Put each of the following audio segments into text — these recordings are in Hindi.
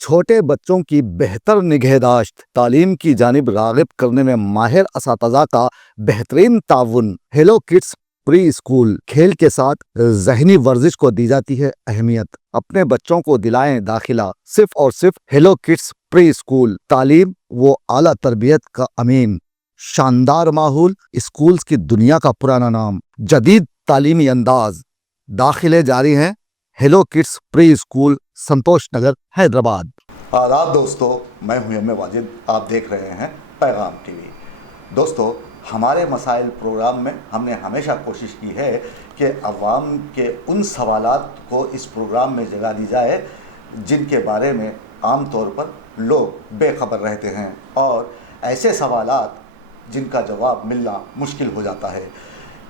छोटे बच्चों की बेहतर निगहदाश्त, तालीम की जानिब राग़िब करने में माहिर असातिज़ा का बेहतरीन ताउन। हेलो किड्स प्री स्कूल खेल के साथ ज़हनी वर्जिश को दी जाती है अहमियत। अपने बच्चों को दिलाएं दाखिला सिर्फ और सिर्फ हेलो किड्स प्री स्कूल। तालीम व आला तरबियत का अमीन, शानदार माहौल, स्कूल्स की दुनिया का पुराना नाम, जदीद तालीमी अंदाज। दाखिले जारी हैं। हेलो किड्स प्री स्कूल, संतोष नगर, हैदराबाद। आदाब दोस्तों, मैं हूं एम ए वाजिद। आप देख रहे हैं पैगाम टीवी। दोस्तों, हमारे मसाइल प्रोग्राम में हमने हमेशा कोशिश की है कि अवाम के उन सवालात को इस प्रोग्राम में जगह दी जाए जिनके बारे में आम तौर पर लोग बेखबर रहते हैं, और ऐसे सवालात जिनका जवाब मिलना मुश्किल हो जाता है।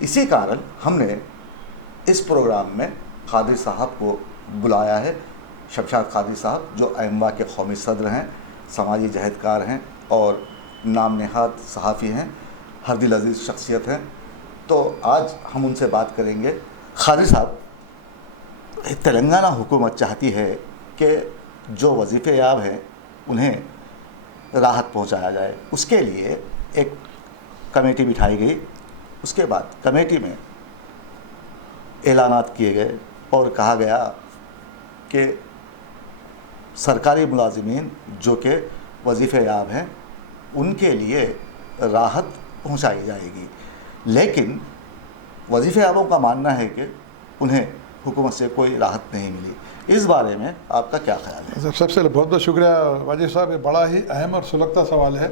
इसी कारण हमने इस प्रोग्राम में कादिर साहब को बुलाया है। शमशाद कादिर साहब जो अइम्मा के कौमी सदर हैं, समाजी जहदकार हैं और नाम नेहाद सहाफ़ी हैं, हर दिल अजीज़ शख्सियत हैं। तो आज हम उनसे बात करेंगे। कादिर साहब, तेलंगाना हुकूमत चाहती है कि जो वजीफ़े याब हैं उन्हें राहत पहुंचाया जाए। उसके लिए एक कमेटी बिठाई गई। उसके बाद कमेटी में ऐलानात किए गए और कहा गया कि सरकारी मुलाजिमीन जो कि वजीफ़े याब हैं उनके लिए राहत पहुंचाई जाएगी, लेकिन वजीफ़े याबों का मानना है कि उन्हें हुकूमत से कोई राहत नहीं मिली। इस बारे में आपका क्या ख्याल है? सबसे बहुत बहुत शुक्रिया वाजिद साहब। ये बड़ा ही अहम और सुलगता सवाल है,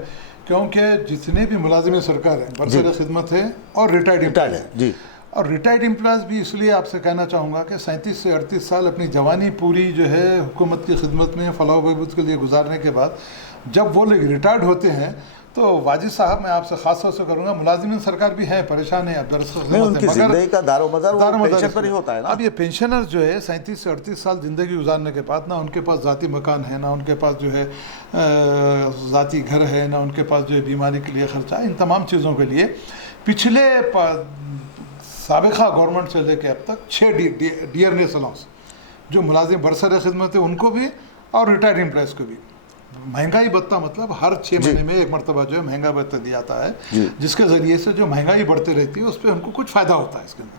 क्योंकि जितने भी मुलाजिम सरकार हैं, बरसर खिदमत है और रिटायर्ड है जी, और रिटायर्ड एम्प्लॉयज़ भी इसलिए आपसे कहना चाहूँगा कि 37 से 38 साल अपनी जवानी पूरी जो है हुकूमत की खिदमत में फलाह बहबूद के लिए गुजारने के बाद जब वो लोग रिटायर्ड होते हैं तो वाजिद साहब, मैं आपसे ख़ास तौर से करूँगा, मुलाजिम सरकार भी हैं, परेशान है अब अब ये पेंशनर जो है 37 से 38 साल ज़िंदगी गुजारने के बाद ना उनके पास ज़ाती मकान है, ना उनके पास जो है ज़ाती घर है, ना उनके पास जो है बीमारी के लिए ख़र्चा, इन तमाम चीज़ों के लिए पिछले साबिक़ा गवर्नमेंट से लेके अब तक 6 डियरनेस अलाउंस जो मुलाजिम बरसर खिदमत है उनको भी और रिटायर्ड एम्प्लॉयज़ को भी महंगाई भत्ता, मतलब हर 6 महीने में एक मरतबा जो है महंगा भत्ता दिया जाता है, जिसके ज़रिए से जो महंगाई बढ़ती रहती है उस पर उनको कुछ फ़ायदा होता है इसके अंदर।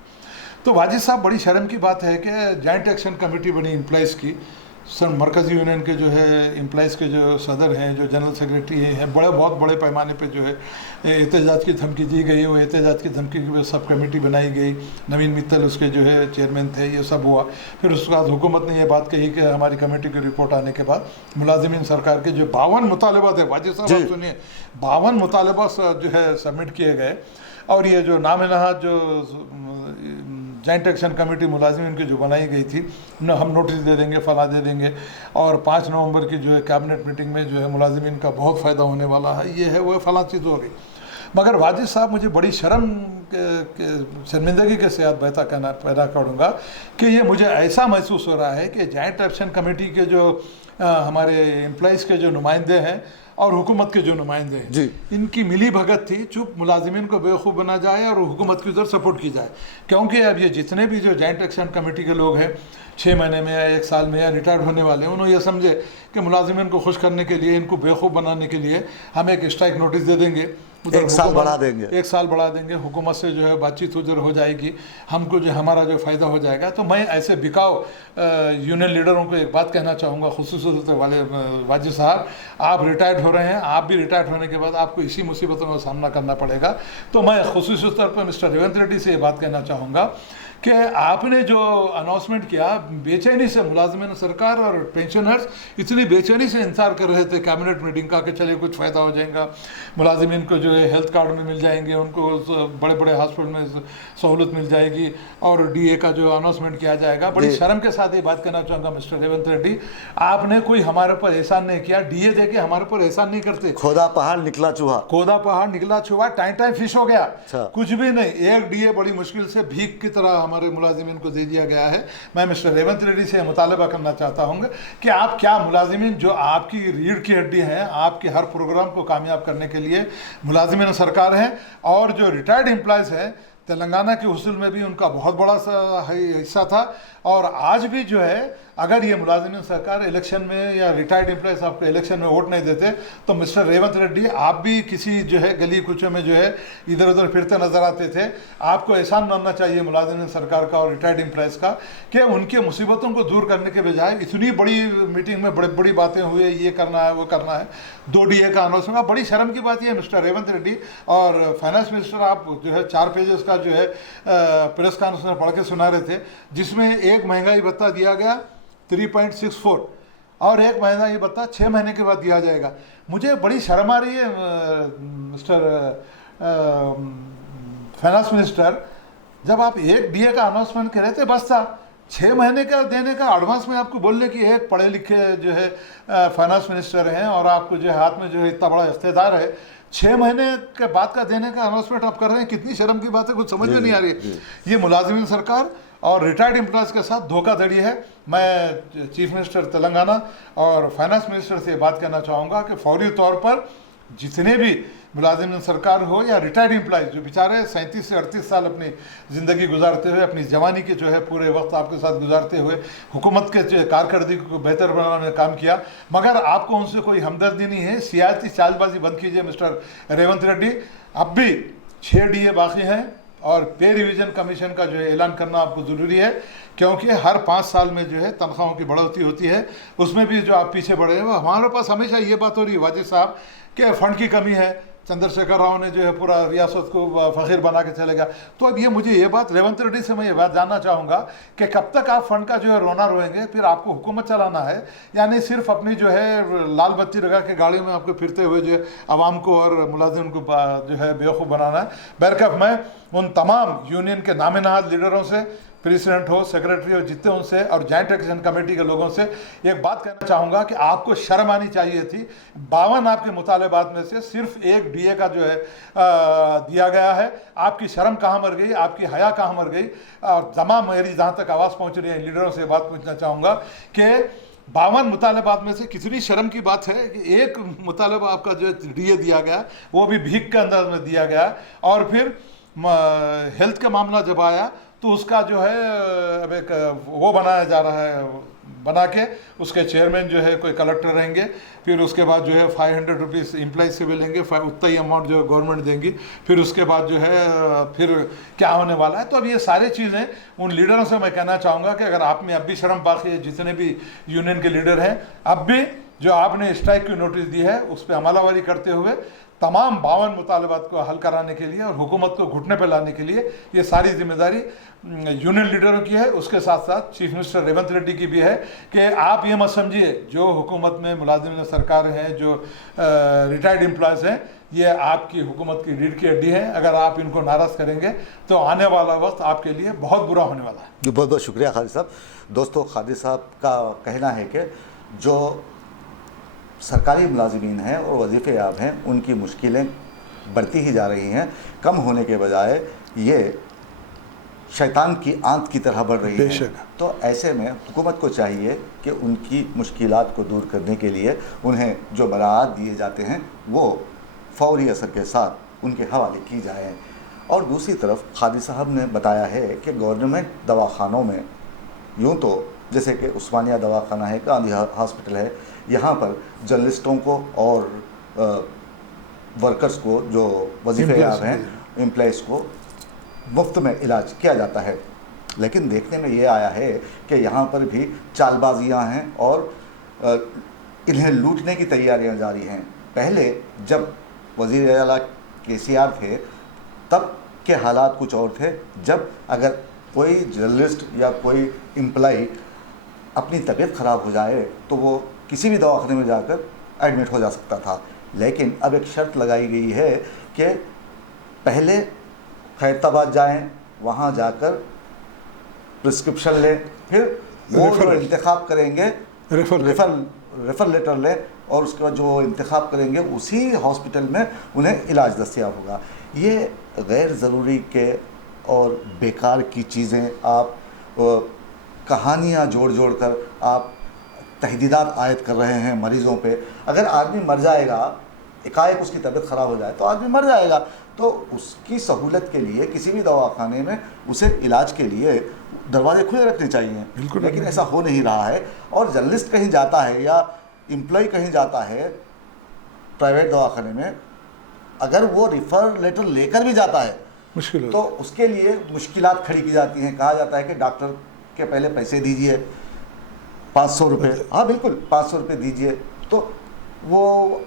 तो वाजिद साहब, बड़ी शर्म की बात है कि जॉइंट एक्शन कमेटी बनी एम्प्लॉयज़ की, मरकज़ी यूनियन के जो है एम्प्लॉयज़ के जो सदर हैं, जो जनरल सेक्रेटरी हैं, बहुत बड़े पैमाने पे जो है एहतजाज की धमकी दी गई। वो एहतजाज की धमकी की सब कमेटी बनाई गई, नवीन मित्तल उसके जो है चेयरमैन थे, ये सब हुआ। फिर उसके बाद हुकूमत ने ये बात कही कि हमारी कमेटी की रिपोर्ट आने के बाद मुलाजिमीन सरकार के जो 52 मुतालबात है, वाजिद साहब आप सुनिए, 52 मुतालबात जो है सबमिट किए गए, और ये जो नाम नहाद जो जॉइंट एक्शन कमेटी मुलाजिमीन की जो बनाई गई थी, हम नोटिस दे देंगे, फला दे देंगे, और 5 नवंबर की जो है कैबिनेट मीटिंग में जो है मुलाजिमीन का बहुत फ़ायदा होने वाला है, ये है वो फला चीज़ हो गई। मगर वाजिद साहब, मुझे बड़ी शर्मिंदगी के साथ पैदा करूँगा कि ये मुझे ऐसा महसूस हो रहा है कि जॉइंट एक्शन कमेटी के जो हमारे एम्प्लॉयज़ के जो नुमाइंदे हैं और हुकूमत के जो नुमाइंदे हैं, इनकी मिली भगत थी, चुप मुलाजिमीन को बेवकूफ़ बना जाए और हुकूमत की उधर सपोर्ट की जाए। क्योंकि अब ये जितने भी जो जॉइंट एक्शन कमेटी के लोग हैं 6 महीने में या 1 साल में या रिटायर्ड होने वाले हैं, उन्होंने ये समझे कि मुलाजिमीन को खुश करने के लिए, इनको बेवकूफ़ बनाने के लिए हम एक स्ट्राइक नोटिस दे देंगे, उधर 1 साल बढ़ा देंगे, हुकूमत से जो है बातचीत उधर हो जाएगी, हमको जो हमारा जो फ़ायदा हो जाएगा। तो मैं ऐसे बिकाऊ यूनियन लीडरों को एक बात कहना चाहूँगा, खुसूस वाले वाजिद साहब, आप रिटायर्ड हो रहे हैं, आप भी रिटायर्ड होने के बाद आपको इसी मुसीबतों का सामना करना पड़ेगा। तो मैं खुसूस तौर पर मिस्टर रेवंत रेड्डी से ये बात कहना चाहूँगा कि आपने जो अनाउंसमेंट किया, बेचैनी से मुलाजिमीन सरकार और पेंशनर्स इतनी बेचैनी से इंतजार कर रहे थे कैबिनेट मीटिंग का कि चलिए कुछ फ़ायदा हो जाएगा, मुलाजिमीन को जो है हेल्थ कार्ड में मिल जाएंगे, उनको बड़े बड़े हॉस्पिटल में सहूलत मिल जाएगी और DA का जो अनाउंसमेंट किया जाएगा। बड़ी शर्म के साथ ये बात कहना चाहूँगा मिस्टर रेवंत रेड्डी, आपने कोई हमारे ऊपर एहसान नहीं किया। DA दे के हमारे ऊपर एहसान नहीं करते। खोदा पहाड़ निकला चूहा, टाइम फिश हो गया, कुछ भी नहीं। एक DA बड़ी मुश्किल से भीख की तरह हमारे मुलाजिमीन को दे दिया गया है। मैं मिस्टर रेवंत रेड्डी से मुतालबा करना चाहता हूँ कि आप क्या मुलाजिमीन जो आपकी रीढ़ की हड्डी हैं, आपके हर प्रोग्राम को कामयाब करने के लिए मुलाजिमीन सरकार है, और जो रिटायर्ड एम्प्लॉयज़ हैं तेलंगाना के हुसूल में भी उनका बहुत बड़ा हिस्सा था, और आज भी जो है अगर ये मुलाजिम सरकार इलेक्शन में या रिटायर्ड एम्प्लॉयज आपको इलेक्शन में वोट नहीं देते तो मिस्टर रेवंत रेड्डी आप भी किसी जो है गली कुचों में जो है इधर उधर फिरते नजर आते थे। आपको एहसान मानना चाहिए मुलाजिम सरकार का और रिटायर्ड एम्प्लॉयज का कि उनके मुसीबतों को दूर करने के बजाय इतनी बड़ी मीटिंग में बड़ी बड़ी बातें हुई, ये करना है वो करना है, 2 DA का अनाउंसमेंट। बड़ी शर्म की बात यह मिस्टर रेवंत रेड्डी और फाइनेंस मिनिस्टर आप जो है 4 पेजेस का जो है प्रेस कॉन्फ्रेंस में पढ़ के सुना रहे थे, जिसमें एक महंगाई भत्ता दिया गया 3.64 और एक महंगाई भत्ता 6 महीने के बाद दिया जाएगा। मुझे बड़ी शर्म आ रही है मिस्टर फाइनेंस मिनिस्टर, जब आप 1 DA का अनाउंसमेंट कर रहे थे बस था, 6 महीने का देने का एडवांस में आपको बोलने की एक पढ़े लिखे जो है फाइनेंस मिनिस्टर हैं और आपको जो है हाथ में जो है इतना बड़ा इख्तियार है, 6 महीने के बाद का देने का अनाउंसमेंट आप कर रहे हैं। कितनी शर्म की बात है, कुछ समझ में नहीं आ रही है। ये मुलाजिम सरकार और रिटायर्ड एम्प्लॉयज़ के साथ धोखाधड़ी है। मैं चीफ मिनिस्टर तेलंगाना और फाइनेंस मिनिस्टर से बात करना चाहूँगा कि फौरी तौर पर जितने भी मुलाजिम सरकार हो या रिटायर्ड एम्प्लॉयज़ जो बेचारे 37 से 38 साल अपनी ज़िंदगी गुजारते हुए, अपनी जवानी के जो है पूरे वक्त आपके साथ गुजारते हुए हुकूमत के जो कारकर्दगी को बेहतर बनाने में काम किया, मगर आपको उनसे कोई हमदर्दी नहीं है। सियासी चालबाजी बंद कीजिए मिस्टर रेवंत रेड्डी। अब भी 6 DA बाकी हैं और पे रिवीजन कमीशन का जो है ऐलान करना आपको ज़रूरी है, क्योंकि हर 5 साल में जो है तनख्वाहों की बढ़ोतरी होती है, उसमें भी जो आप पीछे बढ़े हैं। हमारे पास हमेशा ये बात हो रही है वाजिद साहब कि फ़ंड की कमी है, चंद्रशेखर राव ने जो है पूरा रियासत को फ़कीर बना के चलेगा। तो अब ये मुझे ये बात रेवंत रेड्डी से मैं ये बात जानना चाहूँगा कि कब तक आप फंड का जो है रोना रोएंगे, फिर आपको हुकूमत चलाना है, यानी सिर्फ अपनी जो है लाल बत्ती लगा के गाड़ी में आपको फिरते हुए जो है आवाम को और मुलाजिम को जो है बेवकूफ़ बनाना है। बहरकफ मैं उन तमाम यूनियन के नामे नहाद लीडरों से, प्रेसिडेंट हो, सेक्रेटरी हो, जितने उनसे और जॉइंट एक्शन कमेटी के लोगों से एक बात कहना चाहूँगा कि आपको शर्म आनी चाहिए थी। 52 आपके मुतालबात में से सिर्फ 1 DA का जो है दिया गया है। आपकी शर्म कहाँ मर गई, आपकी हया कहाँ मर गई? और तमाम मेरी जहाँ तक आवाज़ पहुँच रही है लीडरों से बात पूछना चाहूँगा कि 52 मुतालबात में से कितनी शर्म की बात है कि एक मुतालबा आपका जो DA दिया गया वो भी भीख के अंदाज में दिया गया, और फिर हेल्थ का मामला जब आया तो उसका जो है अब एक वो बनाया जा रहा है, बना के उसके चेयरमैन जो है कोई कलेक्टर रहेंगे, फिर उसके बाद जो है 500 रुपीज़ एम्प्लॉइज से भी लेंगे, उतना ही अमाउंट जो है गवर्नमेंट देंगी, फिर उसके बाद जो है फिर क्या होने वाला है। तो अब ये सारी चीज़ें उन लीडरों से मैं कहना चाहूँगा कि अगर आप में अब भी शर्म बाकी है, जितने भी यूनियन के लीडर हैं, अब भी जो आपने स्ट्राइक की नोटिस दी है उस पर अमलावरी करते हुए तमाम 52 मुतालबात को हल कराने के लिए और हुकूमत को घुटने पर लाने के लिए ये सारी जिम्मेदारी यूनियन लीडरों की है। उसके साथ साथ चीफ मिनिस्टर रेवंत रेड्डी की भी है कि आप ये मत समझिए जो हुकूमत में मुलाजिम सरकार हैं, जो रिटायर्ड एम्प्लॉयज़ हैं, ये आपकी हुकूमत की रीढ़ की हड्डी है। अगर आप इनको नाराज़ करेंगे तो आने वाला वक्त आपके लिए बहुत बुरा होने वाला है। जी, बहुत बहुत शुक्रिया खालिद साहब। दोस्तों, खालिद साहब का कहना है कि जो सरकारी मुलाजिमीन हैं और वजीफ़े याब हैं उनकी मुश्किलें बढ़ती ही जा रही हैं, कम होने के बजाय ये शैतान की आंत की तरह बढ़ रही है। तो ऐसे में हुकूमत को चाहिए कि उनकी मुश्किलात को दूर करने के लिए उन्हें जो बराआत दिए जाते हैं वो फौरी असर के साथ उनके हवाले की जाए। और दूसरी तरफ खादी साहब ने बताया है कि गवर्नमेंट दवाखानों में यूँ तो जैसे कि उस्मानिया दवाखाना है, गांधी हॉस्पिटल है, यहाँ पर जर्नलिस्टों को और वर्कर्स को जो वजीफे याब हैं, एम्प्लॉइज़ को मुफ्त में इलाज किया जाता है। लेकिन देखने में ये आया है कि यहाँ पर भी चालबाजियाँ हैं और इन्हें लूटने की तैयारियाँ जारी हैं। पहले जब वज़ीर आला KCR थे तब के हालात कुछ और थे, जब अगर कोई जर्नलिस्ट या कोई एम्प्लॉई अपनी तबीयत ख़राब हो जाए तो वो किसी भी दवाखाने में जाकर एडमिट हो जा सकता था। लेकिन अब एक शर्त लगाई गई है कि पहले खैरताबाद जाएं, वहाँ जाकर प्रिस्क्रिप्शन लें, फिर वो जो इंतखाब करेंगे रेफर लेटर लें और उसके बाद जो इंतखाब करेंगे उसी हॉस्पिटल में उन्हें इलाज दस्तयाब होगा। ये गैर ज़रूरी के और बेकार की चीज़ें आप कहानियाँ जोड़ जोड़ कर आप तहदीदात आयद कर रहे हैं मरीज़ों पे। अगर आदमी मर जाएगा एकाएक उसकी तबीयत ख़राब हो जाए तो आदमी मर जाएगा। तो उसकी सहूलत के लिए किसी भी दवाखाने में उसे इलाज के लिए दरवाजे खुले रखने चाहिए, बिल्कुल। लेकिन ऐसा हो नहीं रहा है। और जर्नलिस्ट कहीं जाता है या एम्प्लॉय कहीं जाता है प्राइवेट दवाखाने में, अगर वो रेफर लेटर लेकर भी जाता है मुश्किल तो उसके लिए मुश्किलात खड़ी की जाती हैं। कहा जाता है कि डॉक्टर के पहले पैसे दीजिए 500 रुपये, हाँ बिल्कुल 500 रुपये दीजिए, तो वो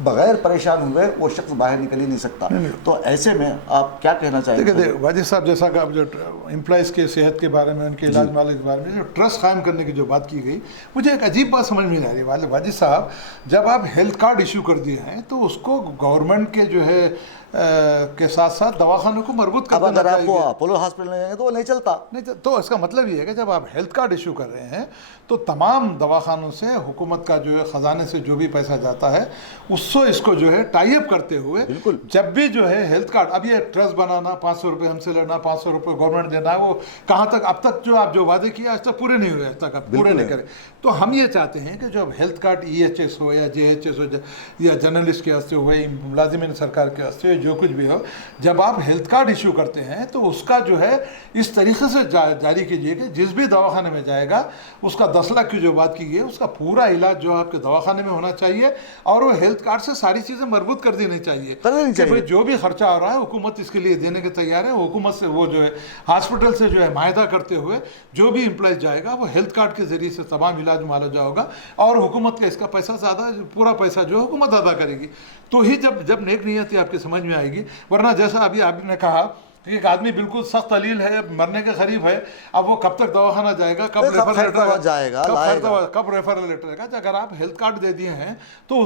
बगैर परेशान हुए वो शख्स बाहर निकल ही नहीं सकता। तो ऐसे में आप क्या कहना चाहेंगे? देखिए वाजिद साहब, जैसा कि आप जो एम्प्लॉइज़ के सेहत के बारे में, उनके इलाज माल के बारे में जो ट्रस्ट कायम करने की जो बात की गई, मुझे एक अजीब बात समझ में नहीं आ रही है वाजिद साहब। जब आप हेल्थ कार्ड इशू कर दिए हैं तो उसको गवर्नमेंट के जो है के साथ साथ दवाखानों को मरबूत कर अब देना अगर चाहिए। आपको अपोलो हॉस्पिटल में जाएंगे तो वो नहीं चलता। नहीं तो इसका मतलब ये है कि जब आप हेल्थ कार्ड इशू कर रहे हैं तो तमाम दवाखानों से हुकूमत का जो है ख़जाने से जो भी पैसा जाता है उससे इसको जो है टाई अप करते हुए बिल्कुल। जब भी जो है हेल्थ कार्ड, अब ये ट्रस्ट बनाना, 500 रुपये हमसे लेना, 500 रुपये गवर्नमेंट देना, वो कहाँ तक अब तक जो आप जो वादे किए आज तक पूरे नहीं हुए, आज तक आप पूरे नहीं करें। तो हम ये चाहते हैं कि जो अब हेल्थ कार्ड EHS हो या JHS हो या जर्नलिस्ट के वास्ते हो या मुलाजिमिन सरकार के वास्ते हो, जो कुछ भी हो, जब आप हेल्थ कार्ड इशू करते हैं तो उसका जो है इस तरीके से जारी कीजिए कि जिस भी दवाखाने में जाएगा उसका 10 लाख की जो बात की गई उसका पूरा इलाज जो आपके दवाखाने में होना चाहिए और वो हेल्थ कार्ड से सारी चीज़ें मरबूत कर देनी चाहिए कि भाई जो भी खर्चा हो रहा है हुकूमत इसके लिए देने के तैयार है। हुकूमत से वो जो है हॉस्पिटल से जो है मायदा करते हुए जो भी एम्प्लॉय जाएगा वो हेल्थ कार्ड के जरिए से तमाम इलाज मुआवजा होगा और हुकूमत का इसका पैसा ज़्यादा, पूरा पैसा जो है हुकूमत अदा करेगी। तो ही जब नेक नियत आपकी समझ में आएगी। वरना जैसा अभी आपने कहा कि एक आदमी बिल्कुल सख्त अलील है, मरने के करीब है, अब वो कब तक दवाखाना जाएगा, कब रेफर लेटर जाएगा, कब रेफर लेटर आएगा। अगर आप हेल्थ कार्ड दे दिए हैं तो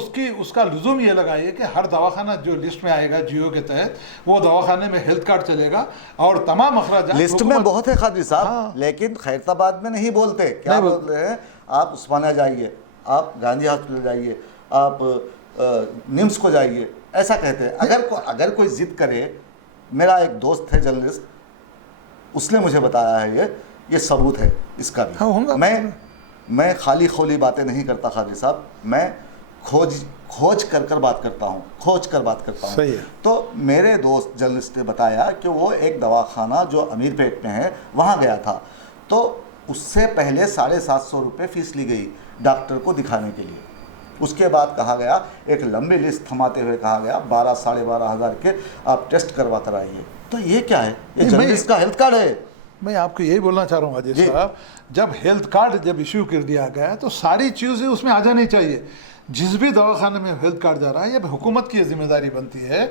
उसका लुजुम ये लगाइए कि हर दवाखाना जो लिस्ट में आएगा जियो के तहत वो दवाखाने में हेल्थ कार्ड चलेगा और तमाम अखराजात लिस्ट में बहुत है खादरी साहब। हाँ। लेकिन खैरताबाद में नहीं बोलते, क्या बोलते हैं, आप उस्मानिया जाइए, आप गांधी हॉस्पिटल जाइए, आप निम्स को जाइए, ऐसा कहते हैं। अगर कोई जिद करे, मेरा एक दोस्त है जर्नलिस्ट, उसने मुझे बताया है, ये सबूत है इसका भी। हाँ, मैं खाली खोली बातें नहीं करता खादरी साहब, मैं खोज कर बात करता हूँ, सही है। तो मेरे दोस्त जर्नलिस्ट ने बताया कि वो एक दवाखाना जो अमीरपेट में है वहाँ गया था, तो उससे पहले 750 रुपये फीस ली गई डॉक्टर को दिखाने के लिए। उसके बाद कहा गया, एक लंबी लिस्ट थमाते हुए कहा गया 12-12.5 हज़ार के आप टेस्ट करवा कर आइए। तो ये क्या है? ये जर्नलिस्ट का हेल्थ कार्ड है। मैं आपको यही बोलना चाह रहा हूँ अजीज साहब, जब हेल्थ कार्ड जब इश्यू कर दिया गया तो सारी चीज़ें उसमें आ जानी चाहिए। जिस भी दवाखाने में हेल्थ कार्ड जा रहा है, ये हुकूमत की जिम्मेदारी बनती है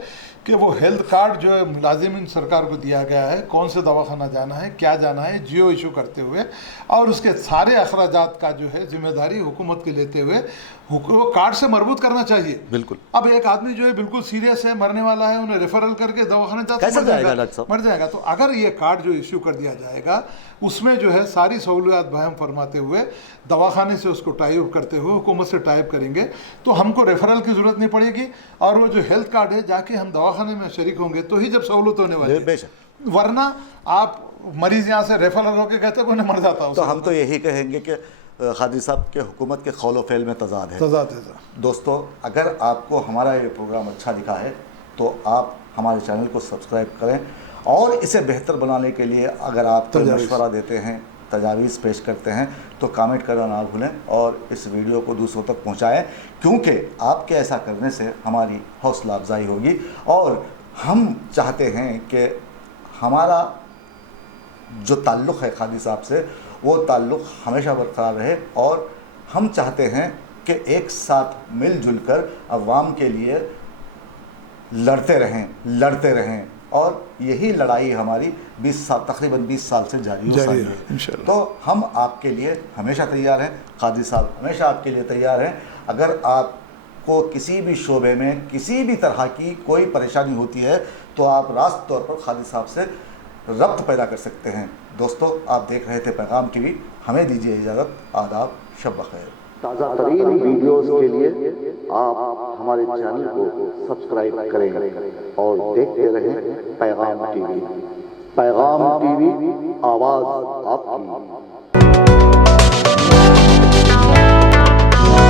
कि वो हेल्थ कार्ड जो है मुलाजिमिन सरकार को दिया गया है, कौन से दवाखाना जाना है, क्या जाना है, जियो इशू करते हुए और उसके सारे अखराजात का जो है जिम्मेदारी हुकूमत के लेते हुए वो कार्ड से मरबूत करना चाहिए। बिल्कुल। अब एक आदमी जो है बिल्कुल सीरियस है, मरने वाला है, उन्हें रेफरल करके दवाखाने कैसे जाएगा डॉक्टर साहब? मर जाएगा। तो अगर ये कार्ड जो इश्यू कर दिया जाएगा उसमें जो है सारी सहूलियात बहम फरमाते हुए दवाखाने से उसको टाइप करते हुए हुकूमत से टाइप करेंगे तो हमको रेफरल की ज़रूरत नहीं पड़ेगी और वो जो हेल्थ कार्ड है जाके हम दवाखाने में शरीक होंगे तो ही जब सहूलत होने वाली है। वरना आप मरीज यहाँ से रेफरल होकर कहते उन्हें मर जाता। तो हम तो यही कहेंगे कि खादी साहब के हुकूमत के खौल फेल में तजाद है। दोस्तों, अगर आपको हमारा ये प्रोग्राम अच्छा दिखा है तो आप हमारे चैनल को सब्सक्राइब करें और इसे बेहतर बनाने के लिए अगर आप मशवरा देते हैं, तजावीज़ पेश करते हैं तो कमेंट करना ना भूलें और इस वीडियो को दूसरों तक पहुंचाएं, क्योंकि आपके ऐसा करने से हमारी हौसला अफजाई होगी और हम चाहते हैं कि हमारा जो ताल्लुक़ है खादी साहब से वो ताल्लुक़ हमेशा बरकरार रहे और हम चाहते हैं कि एक साथ मिलजुल कर अवाम के लिए लड़ते रहें और यही लड़ाई हमारी तकरीबन 20 साल से जारी है। तो हम आपके लिए हमेशा तैयार हैं, कादी साहब हमेशा आपके लिए तैयार हैं। अगर आपको किसी भी शोबे में किसी भी तरह की कोई परेशानी होती है तो आप रास्त तौर पर कादी साहब से रब्त पैदा कर सकते हैं। दोस्तों, आप देख रहे थे पैगाम टीवी। हमें दीजिए इजाज़त। आदाब, शब बख़ैर। ताज़ा तरीन वीडियोज़ के लिए आप हमारे चैनल को सब्सक्राइब करें और देखते रहें पैगाम टीवी। पैगाम टीवी, आवाज़ आपकी।